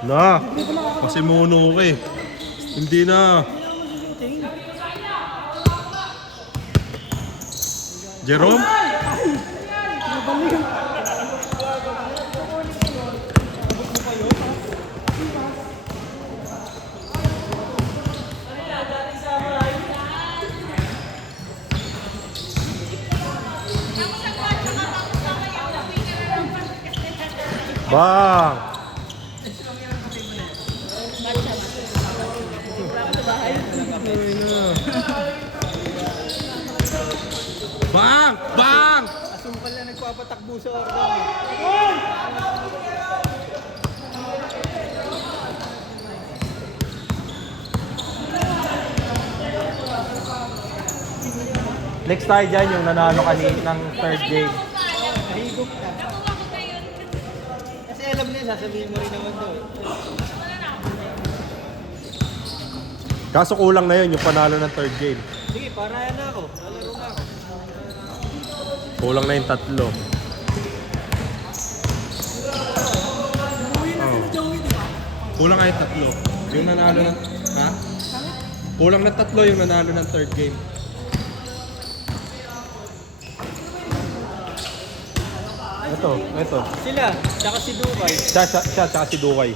Na, kasi mono ko eh. Hindi na. Jerome? Bang! Bang! Bang! Asukal na nagpapatakbo sa organ. Next tayo dyan yung nanalo ng third game. Nahigop na. Kasi alam niya, sasabihin mo rin naman daw. Kaso kulang na yun, yung panalo ng third game. Sige, parayan na ako. Lalaro na ako. Kulang na yung tatlo. Oh. Kulang na yung tatlo. Yung nanalo ng... Ha? Kulang na tatlo yung nanalo ng third game. Ito. Sila, tsaka si Dukay. Siya, tsaka si Dukay.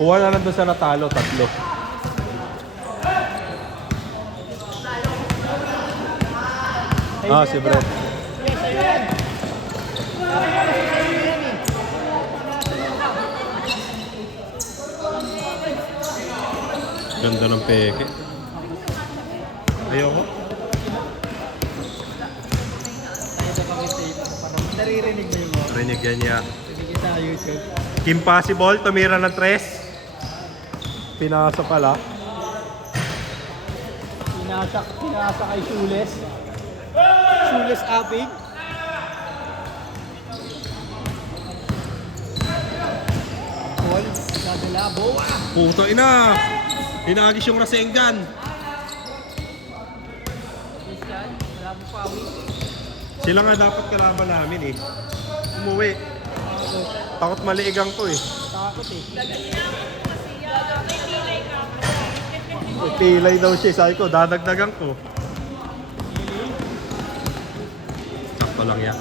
Kuha na lang doon sa natalo, tatlo. Si Brett. Ganda ng peke. Ayoko. Naririnig mo yung mga. Rinig yan niya. Rinig sa YouTube. Impossible, tumira ng 3. Pinasa pala. Pinasa kay Sules. Sules Abig. Paul, nadala, boa. Puto ina! Hinagis yung Rasengan. Christian, wala mo pawi. Sila nga dapat kalaban namin eh. Umuwi. Takot maliigang ko eh. Takot eh. May pilay daw siya. Sabi ko, dadagdagan ko. Sakto lang yan.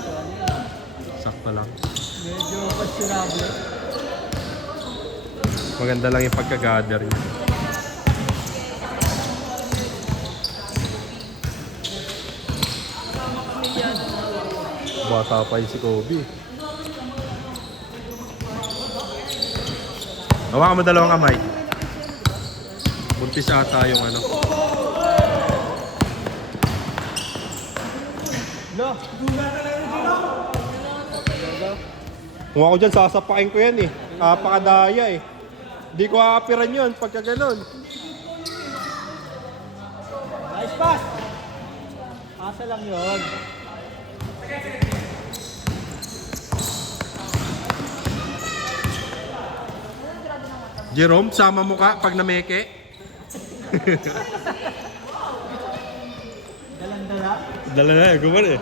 Sakto lang. Medyo questionable. Maganda lang yung pagka-gather niya. Bata pa yun si Kobe. Hawakan mo dalawang kamay. Buntis ata yung ano. No. Kung ako dyan, sasapakin ko yan eh. Kapakadaya eh. Hindi ko aapiran yun pagka ganun. Nice pass. Asa lang yun. Jerome, sama mo ka pag nameke. Dalandala. Dala na eh, gumana eh.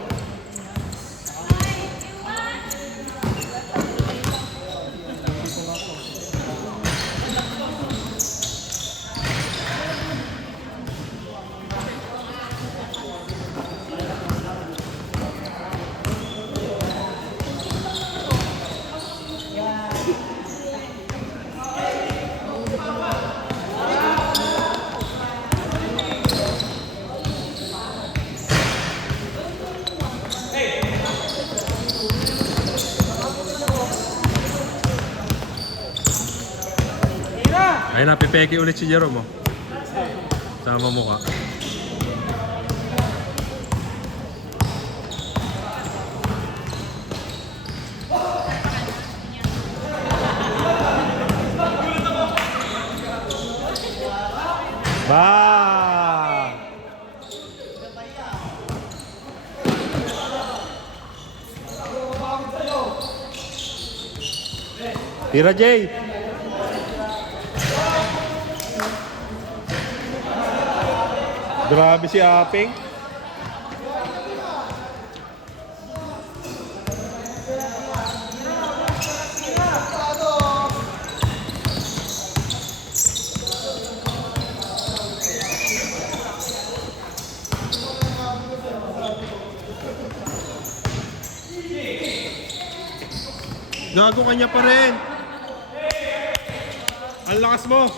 Ayun na, pipeke ulit si Jerome oh. Sama mo ka. Bang! Tira Jay! Grabe si Aping. Gago kanya pa rin. Ang lakas mo.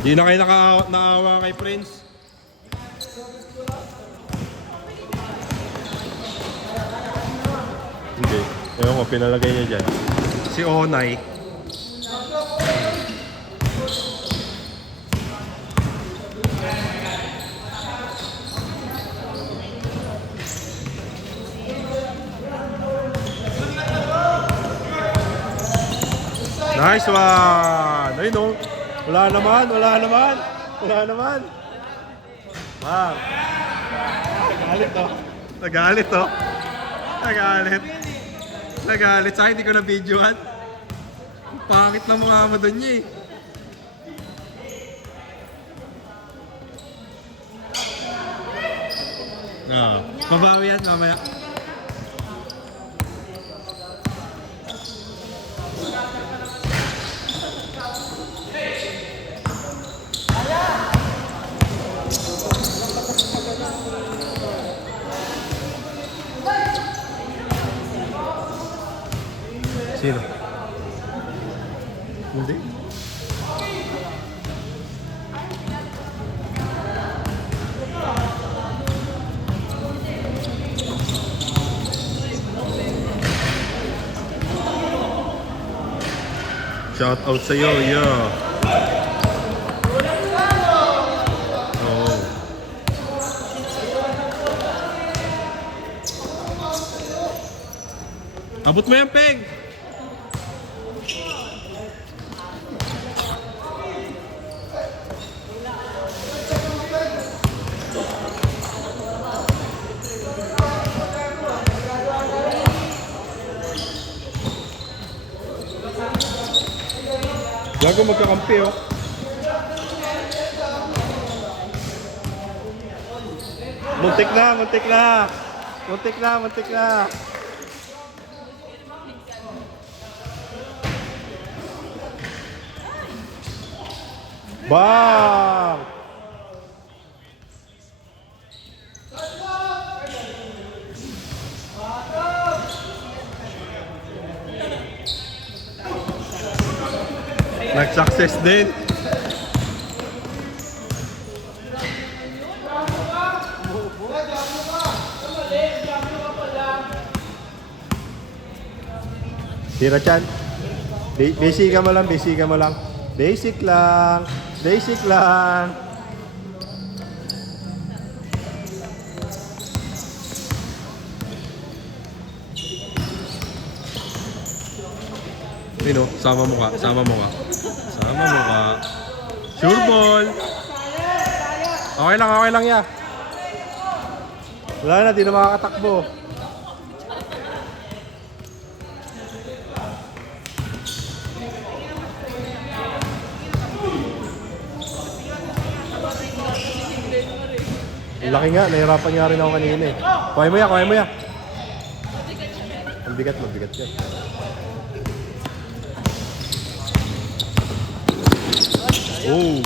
Di na kayo naawa kay Prince. Hindi. Ewan ko, pinalagay niya dyan. Si Onay. Nice one! Ayun o. Wala naman, wala naman. Wala naman. Wow. Nagalit to. Nagalit to. Nagalit. Nagalit. Sa akin, hindi ko na videohan. Ang pangit na mukha mo doon niya eh. Mabawi yan mamaya. Sino? Hindi. Shout out sa'yo, yo. Oh. Abot mo yan, Peg! Gago magkakampi oh. Muntik na, muntik na. Muntik na, muntik na. Bang! Nag-success din. Tira-chan. Basic ka mo lang, basic ka mo lang. Basic lang. Basic lang. Pino, sama mo ka, sama mo ka. Sama mo ka. Sure ball. Okay lang ya. Wala na, di na makakatakbo. Laki nga, nahirapan nga rin ako kanina eh. Kuhay mo ya, kuhay mo ya. Ang bigat, mabigat yan. Oh.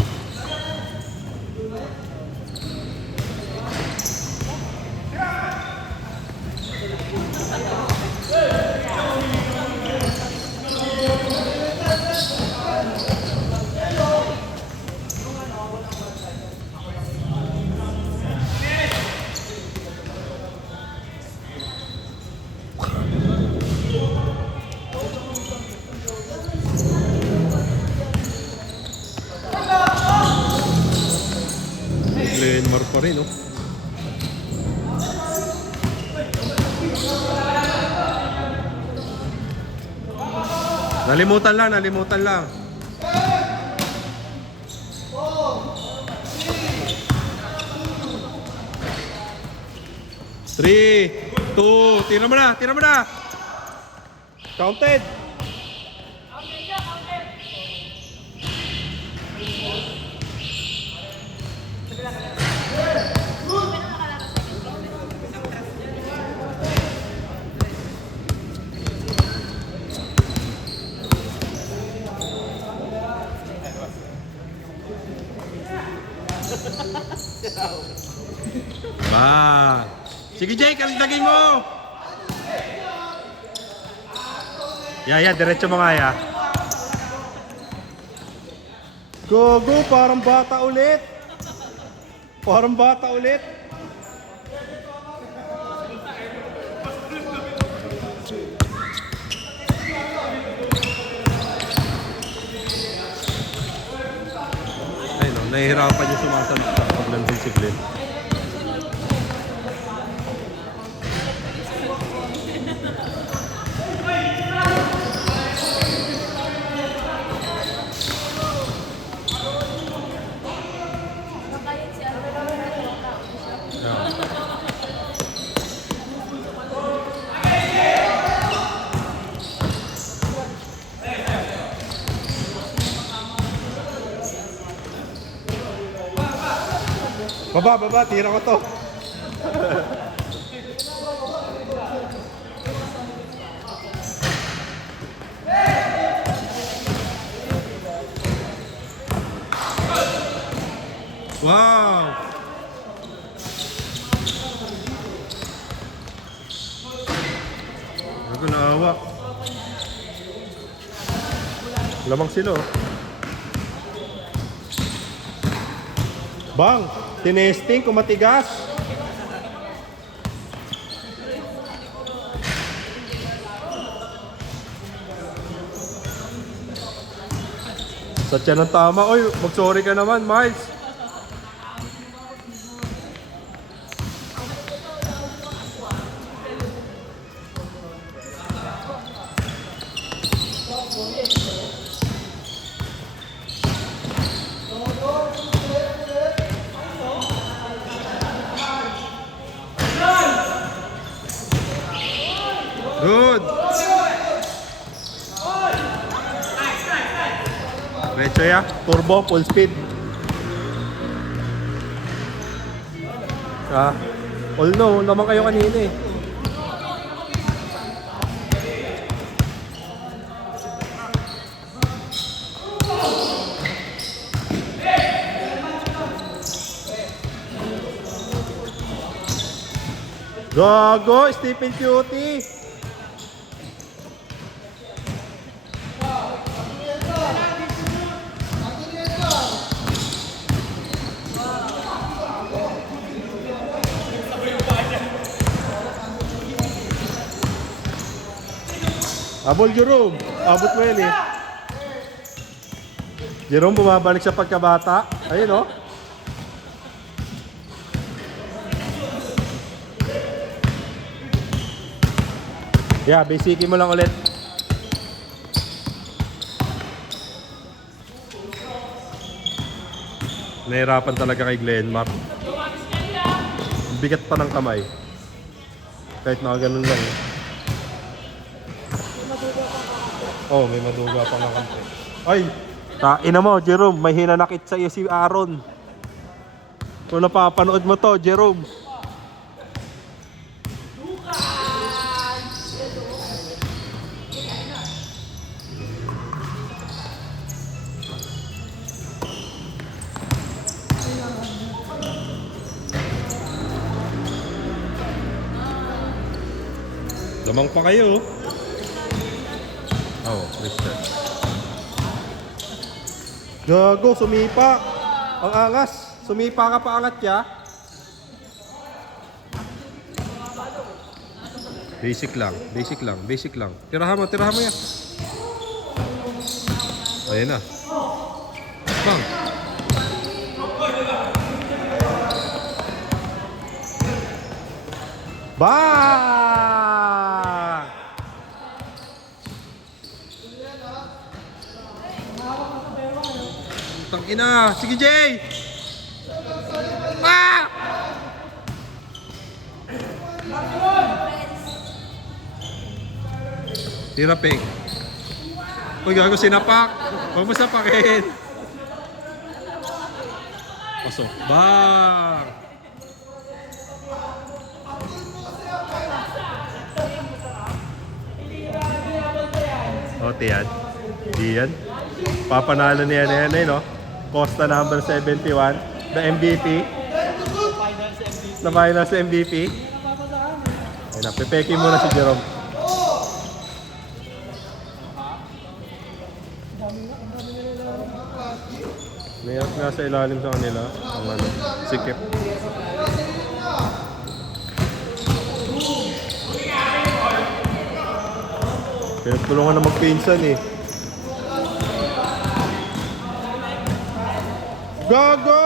Lenmar pa rin, oh. Nalimutan lang, nalimutan lang. 3, 2, tira mo na, tira mo na. Counted. Sige, Jay, kalagay mo! Yaya, diretso mo nga, ya. Gogo, parang bata ulit. Parang bata ulit. Ay no, nahihirapan yung sumasalita pag nandun si Glenn. Baba, tira ko to. Wow! Ako naawa. Lamang sila oh. Bang! Tinesting kung matigas. Satya ng tama. Oy, mag-sorry ka naman, Miles. Good. Diretso ya. Turbo, full speed. All no, naman kayo kanina eh. Gago, Stephen Cutie. Abol Jerome, abot mo yan eh. Jerome bumabalik sa pagkabata. Ayun oh. Yeah, basicin mo lang ulit. Nahirapan talaga kay Glenmar. Bigat pa ng kamay. Kahit nakaganon lang eh. Oh, may maduga pa nga konti. Ay! Ina mo, Jerome, may hinanakit sa iyo si Aaron. Kung napapanood mo to, Jerome. Lamang pa kayo. Oh, listen. Gago, sumipa. Ang angas. Sumipa ka pa angat ya. Basic lang, basic lang, basic lang. Tirahan mo yan. Ayan na. Bang. Bang! Tangina. Sige, Jay! Ah! Tira, Peg. Uy, gago, sinapak. Huwag mo sapakin. Pasok. Bang! O, tiyan. Diyan. Papanalo niya na yan eh, no? Costa number 71. The MVP. The finals MVP. Napipeki muna si Jerome. May nasa ilalim sa kanila. Ang ano, sikip. Pinagtulungan na magpinsan eh. Gago!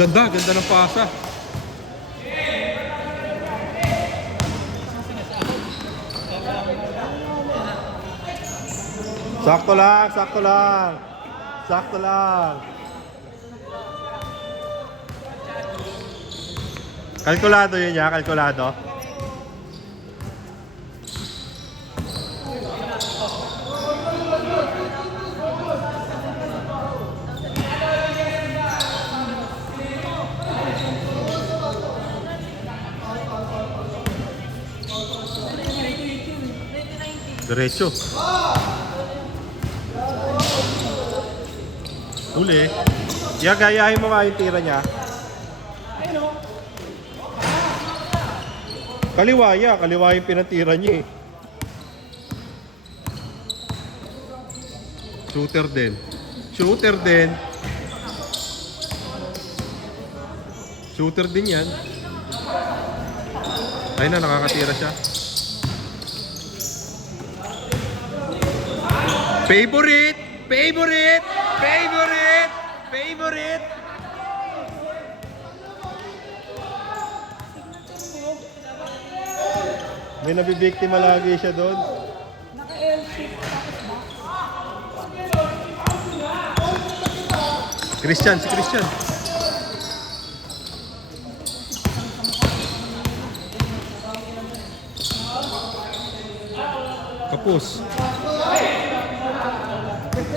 Ganda ng pasa. Sakto lang, sakto lang. Sakto lang. Kalkulado yun niya, kalkulado. Diretso. Uli. Gayahin mo nga yung tira niya. Kaliwa yung pinatira niya eh. Shooter din. Shooter din yan. Ayun na, nakakatira siya. Favorite! May nabibiktima lagi siya doon. Si Christian. Kapus.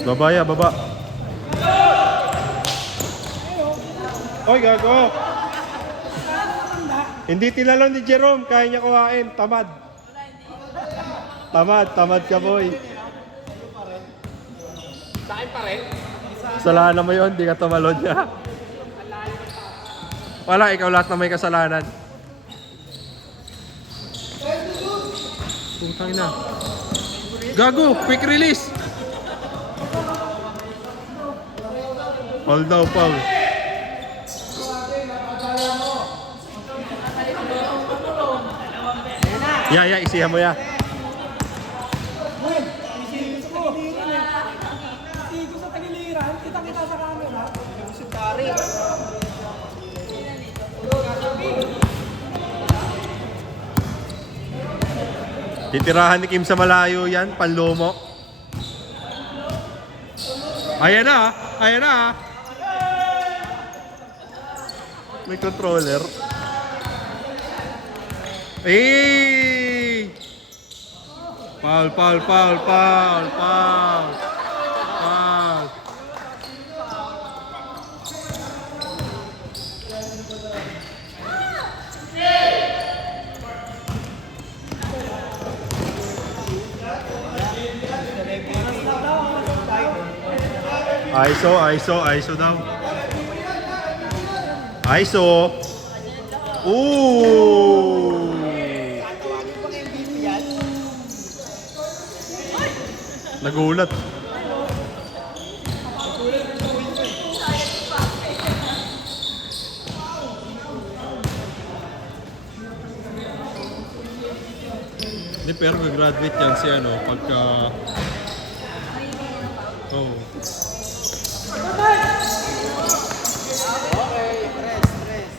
Baba. Oy, gago. Hindi tinalo ni Jerome, kaya niya kuhain. Tamad ka, boy. Sa akin pa rin. Kasalanan mo yun, di ka tumalon niya. Wala, ikaw lahat na may kasalanan. Putang ina. Gago, quick release. Foul daw, foul. Ya, isihan mo ya. Titirahan ni Kim sa malayo yan, panlumo. Ayan na. May controller. Hey! Foul. ISO daw. ISO. Ooh! Nagulat. Hindi, pero graduate yan si ano, pagka... Oh.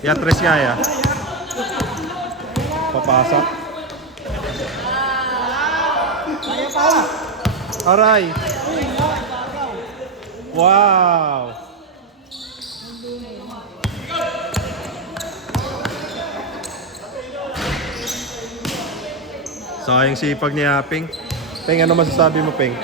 Ya, tres nga ya. Papasa. Aray. Wow. Sayang sipag ni Aping. Peng, ano masasabi mo, Peng?